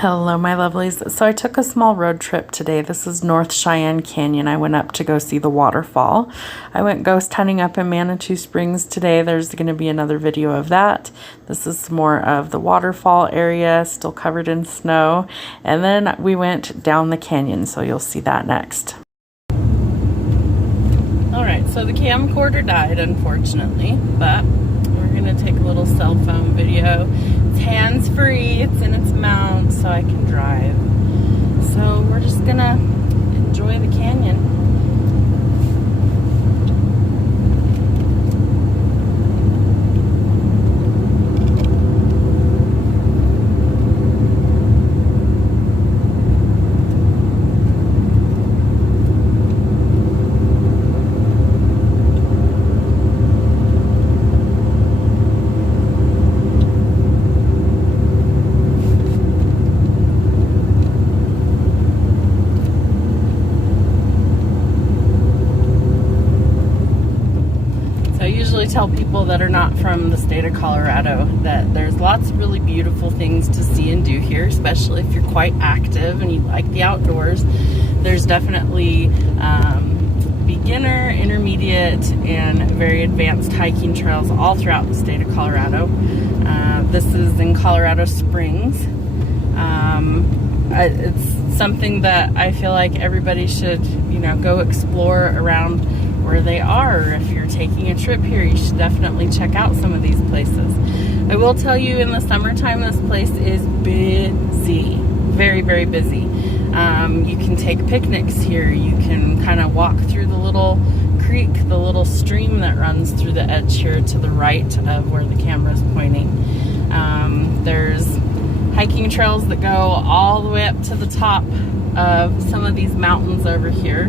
Hello, my lovelies. So I took a small road trip today. This is North Cheyenne Canyon. I went up to go see the waterfall. I went ghost hunting up in Manitou Springs today. There's going to be another video of that. This is more of the waterfall area, still covered in snow. And then we went down the canyon, so you'll see that next. Alright, so the camcorder died, unfortunately, but we're going to take a little cell phone video. It's hands-free, it's in its mount, so I can drive. So we're just going to enjoy the canyon. Tell people that are not from the state of Colorado that there's lots of really beautiful things to see and do here, especially if you're quite active and you like the outdoors. There's definitely beginner, intermediate, and very advanced hiking trails all throughout the state of Colorado. This is in Colorado Springs. It's something that I feel like everybody should, go explore around where they are. If you're taking a trip here, you should definitely check out some of these places. I will tell you, in the summertime, this place is busy, very, very busy. You can take picnics here. You can kind of walk through the little creek, the little stream that runs through the edge here to the right of where the camera is pointing. There's hiking trails that go all the way up to the top of some of these mountains over here.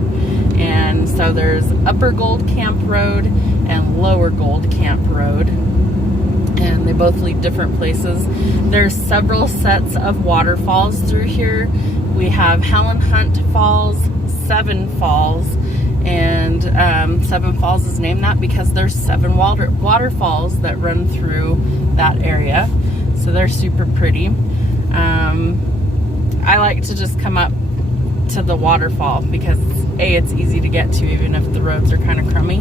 And so there's Upper Gold Camp Road and Lower Gold Camp Road, and they both lead different places. There's several sets of waterfalls through here. We have Helen Hunt Falls, Seven Falls, and Seven Falls is named that because there's 7 waterfalls that run through that area. So they're super pretty. I like to just come up to the waterfall because it's easy to get to, even if the roads are kind of crummy.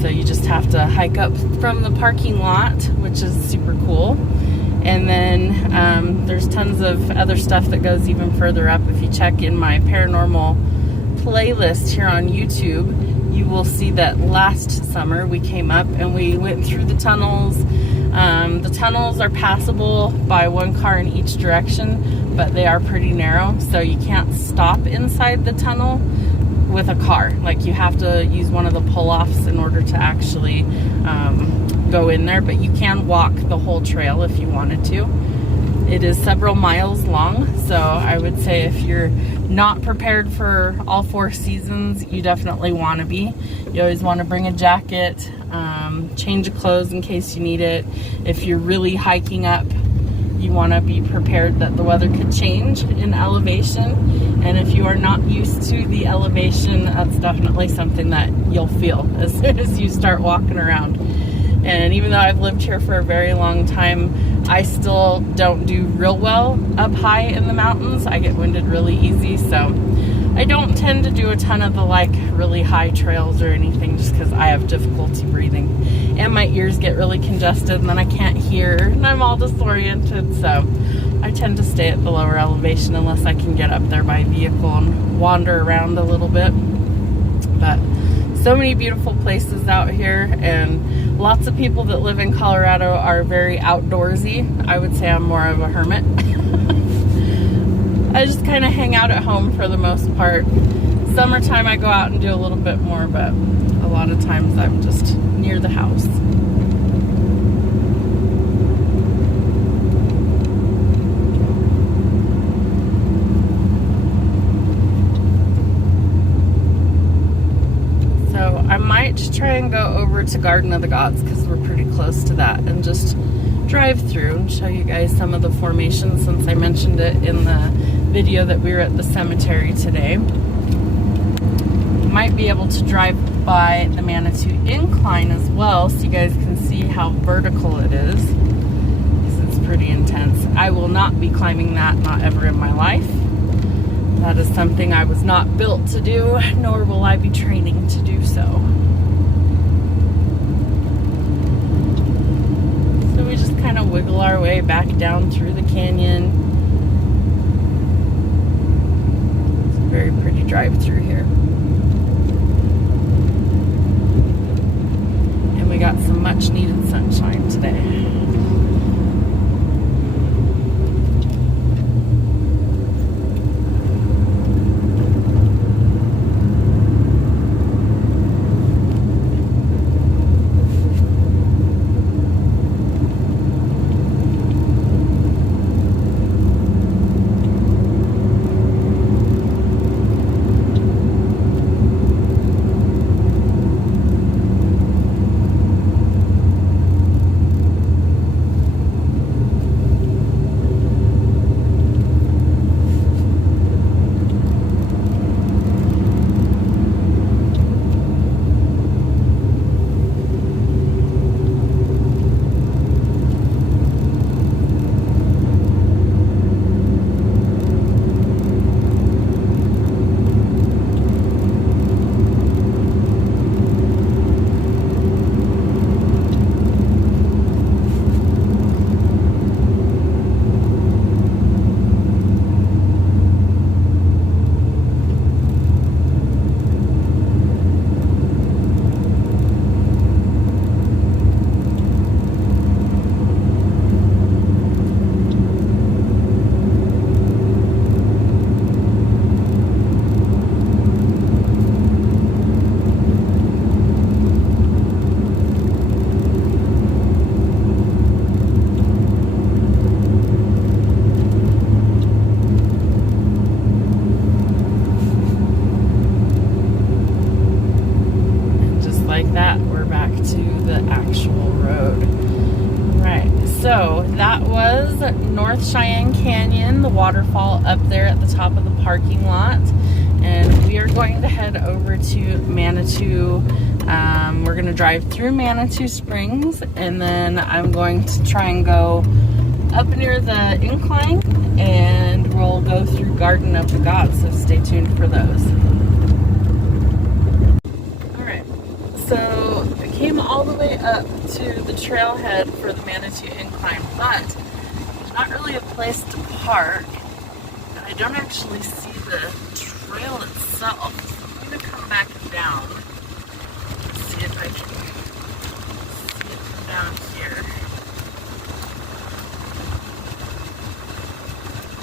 So you just have to hike up from the parking lot, which is super cool. And then there's tons of other stuff that goes even further up. If you check in my paranormal playlist here on YouTube, you will see that last summer we came up and we went through the tunnels. The tunnels are passable by 1 car in each direction, but they are pretty narrow, so you can't stop inside the tunnel with a car. Like, you have to use one of the pull-offs in order to actually go in there, but you can walk the whole trail if you wanted to. It is several miles long, so I would say if you're not prepared for all 4 seasons, you definitely want to be. You always want to bring a jacket, change of clothes in case you need it. If you're really hiking up, you want to be prepared that the weather could change in elevation, and if you are not used to the elevation, that's definitely something that you'll feel as soon as you start walking around. And even though I've lived here for a very long time, I still don't do real well up high in the mountains. I get winded really easy, so I don't tend to do a ton of the really high trails or anything, just because I have difficulty breathing and my ears get really congested and then I can't hear and I'm all disoriented. So I tend to stay at the lower elevation unless I can get up there by vehicle and wander around a little bit. But so many beautiful places out here, and lots of people that live in Colorado are very outdoorsy. I would say I'm more of a hermit. I just kind of hang out at home for the most part. Summertime I go out and do a little bit more, but a lot of times I'm just near the house. So I might try and go over to Garden of the Gods because we're pretty close to that, and just drive through and show you guys some of the formations, since I mentioned it in the video that we were at the cemetery today. Might be able to drive by the Manitou Incline as well, so you guys can see how vertical it is. pretty intense. I will not be climbing that, not ever in my life. That is something I was not built to do, nor will I be training to do so. So we just kind of wiggle our way back down through the canyon. It's a very pretty drive through here. And we got some much needed sunshine today. Like that, we're back to the actual road. Right, so that was North Cheyenne Canyon, the waterfall up there at the top of the parking lot. And we are going to head over to Manitou. We're going to drive through Manitou Springs, and then I'm going to try and go up near the incline, and we'll go through Garden of the Gods, so stay tuned for those. So I came all the way up to the trailhead for the Manitou Incline, but there's not really a place to park, and I don't actually see the trail itself. So I'm going to come back down and see if I can see it from down here.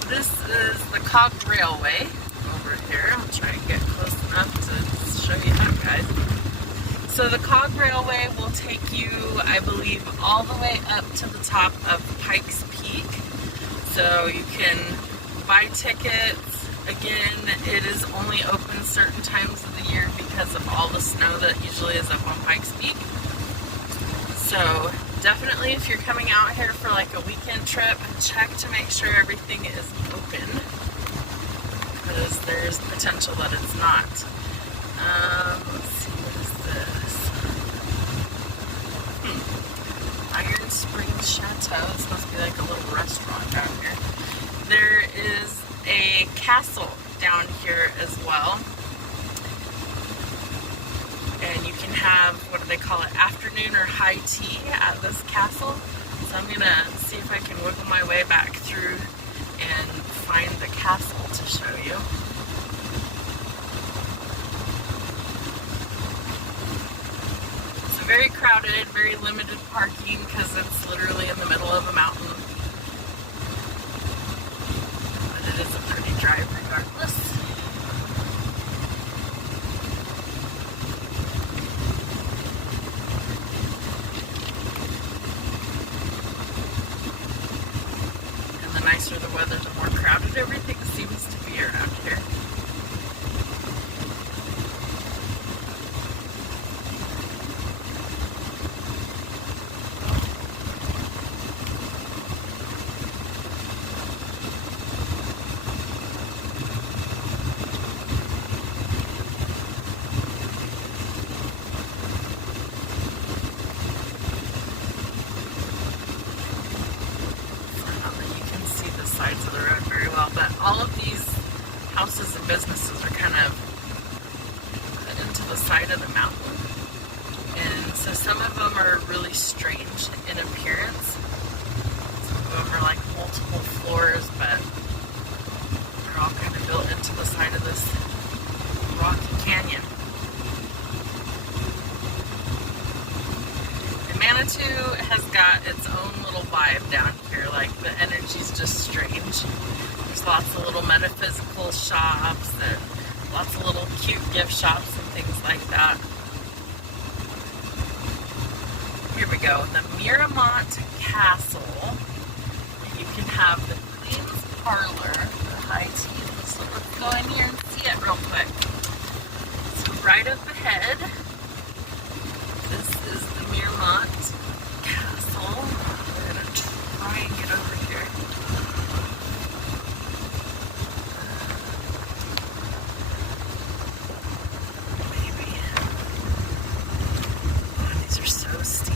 This is the Cogged Railway over here. I'll try and get close enough to show you how, guys. So the Cogged Railway will take you, I believe, all the way up to the top of Pikes Peak. So you can buy tickets. Again, it is only open certain times of the year because of all the snow that usually is up on Pikes Peak. So definitely, if you're coming out here for like a weekend trip, check to make sure everything is open, because there's potential that it's not. Let's see, what is this? Iron Springs Chateau. This must be like a little restaurant down here. There is a castle down here as well. And you can have, what do they call it, afternoon or high tea at this castle. So I'm gonna see if I can wiggle my way back through and find the castle to show you. It's very crowded, very limited parking because it's literally in the middle of a mountain. But it is a pretty drive regardless. The nicer the weather, the more crowded everything seems to be around here. houses and businesses are kind of into the side of the mountain. And so some of them are really strange in appearance. Some of them are like multiple floors, but they're all kind of built into the side of this rocky canyon. And Manitou has got its own little vibe down here. Like, the energy's just strange. There's lots of little metaphysical shops and lots of little cute gift shops and things like that. Here we go, the Miramont Castle. You can have the Queen's Parlor for high tea. So let's go in here and see it real quick. So right up ahead, this is the Miramont Castle. We're gonna try and get over here. These are so steep.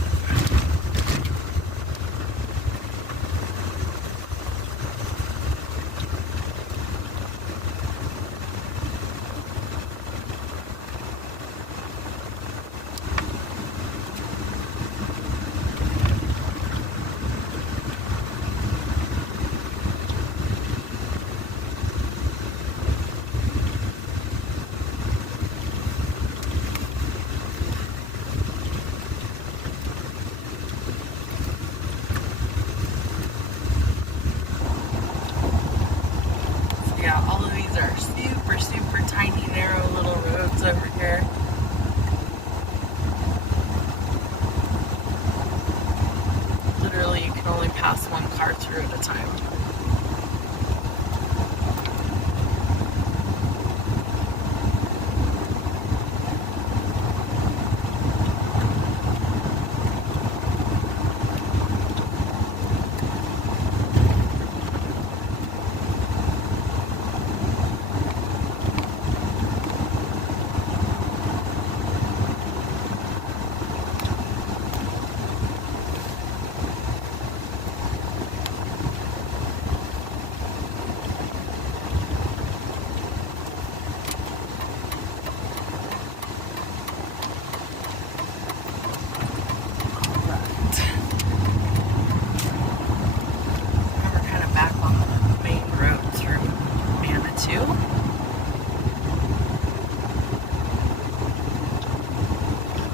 Yeah, all of these are super, super tiny, narrow little roads over here. Literally, you can only pass one car through at a time.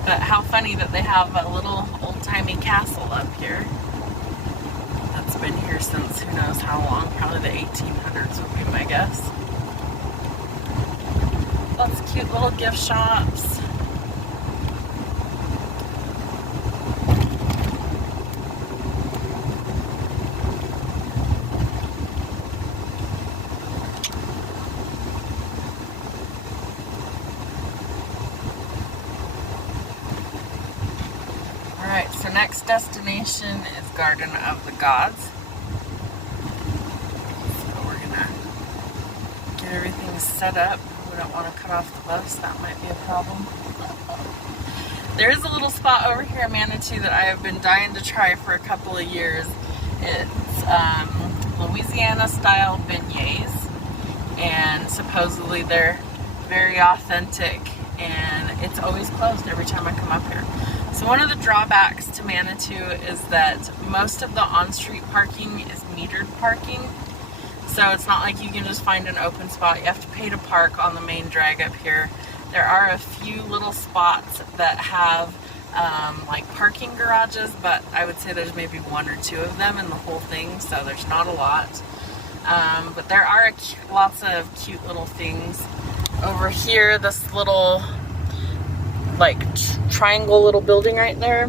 But how funny that they have a little old-timey castle up here that's been here since who knows how long, probably the 1800s would be my guess. Lots of cute little gift shops. Alright, so next destination is Garden of the Gods. So we're gonna get everything set up. We don't want to cut off the bus, that might be a problem. There is a little spot over here in Manitou that I have been dying to try for a couple of years. It's Louisiana style beignets, and supposedly they're very authentic, and it's always closed every time I come up here. So one of the drawbacks to Manitou is that most of the on-street parking is metered parking. So it's not like you can just find an open spot. You have to pay to park on the main drag up here. There are a few little spots that have like parking garages, but I would say there's maybe one or two of them in the whole thing, so there's not a lot. But there are lots of cute little things. Over here, this little like triangle little building right there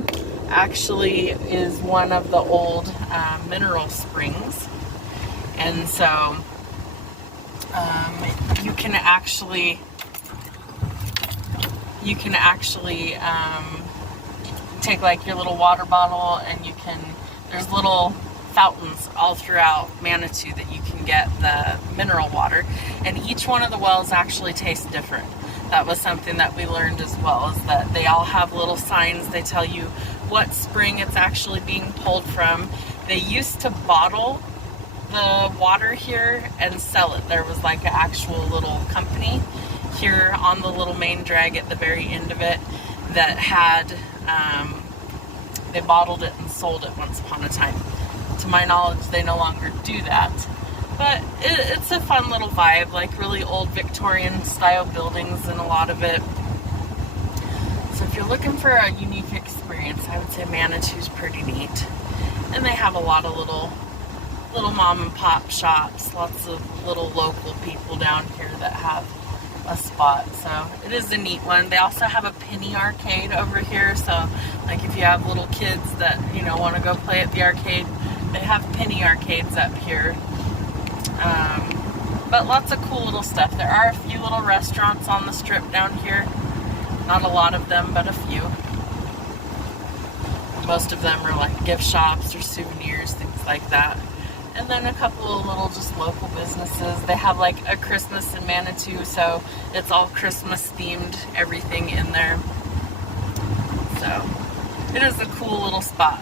actually is one of the old mineral springs, and so you can actually take like your little water bottle, and there's little fountains all throughout Manitou that you can get the mineral water, and each one of the wells actually tastes different. That was something that we learned as well, is that they all have little signs. They tell you what spring it's actually being pulled from. They used to bottle the water here and sell it. There was like an actual little company here on the little main drag at the very end of it that had, they bottled it and sold it once upon a time. To my knowledge, they no longer do that. But it's a fun little vibe, like really old Victorian style buildings and a lot of it. So if you're looking for a unique experience, I would say Manitou's pretty neat. And they have a lot of little mom and pop shops, lots of little local people down here that have a spot. So it is a neat one. They also have a penny arcade over here. So like if you have little kids that, you know, want to go play at the arcade, they have penny arcades up here. But lots of cool little stuff. There are a few little restaurants on the strip down here. Not a lot of them, but a few. Most of them are like gift shops or souvenirs, things like that. And then a couple of little just local businesses. They have like a Christmas in Manitou, so it's all Christmas themed, everything in there. So it is a cool little spot.